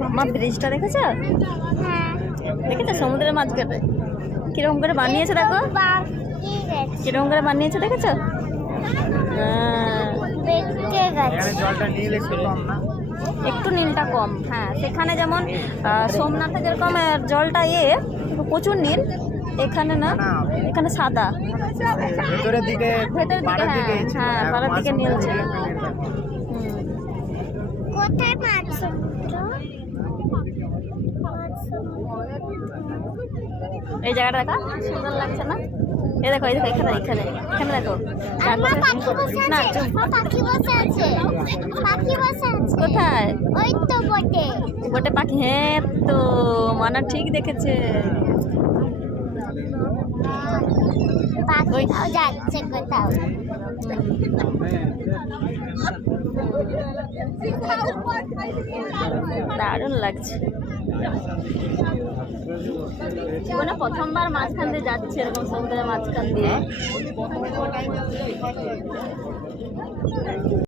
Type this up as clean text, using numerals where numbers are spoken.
মামা ব্রিজটা দেখেছো? দেখেছো সমুদ্রের মাঝখানে কিরকম করে বানিয়েছে? দেখো কিরকম করে বানিয়েছে, দেখেছো? একটু নীলটা কম। হ্যাঁ, সেখানে যেমন সোমনাথে যেরকম জলটা প্রচুর নীল, এখানে না, এখানে সাদা। ভেতরের দিকে হ্যাঁ পাড়ার দিকে নীল ছিল। এই জায়গাটা দেখা সুন্দর লাগছে না? এই দেখো, এই দেখো, এখানে এখানে এখানে দেখো। না কোথায়? ওই তো বটে বটে পাখি। হ্যাঁ তো মানা ঠিক দেখেছে। যাচ্ছে কোথাও। দারুণ লাগছে। জীবনে প্রথমবার মাঝখান দিয়ে যাচ্ছে এরকম সমুদ্রের মাঝখান দিয়ে।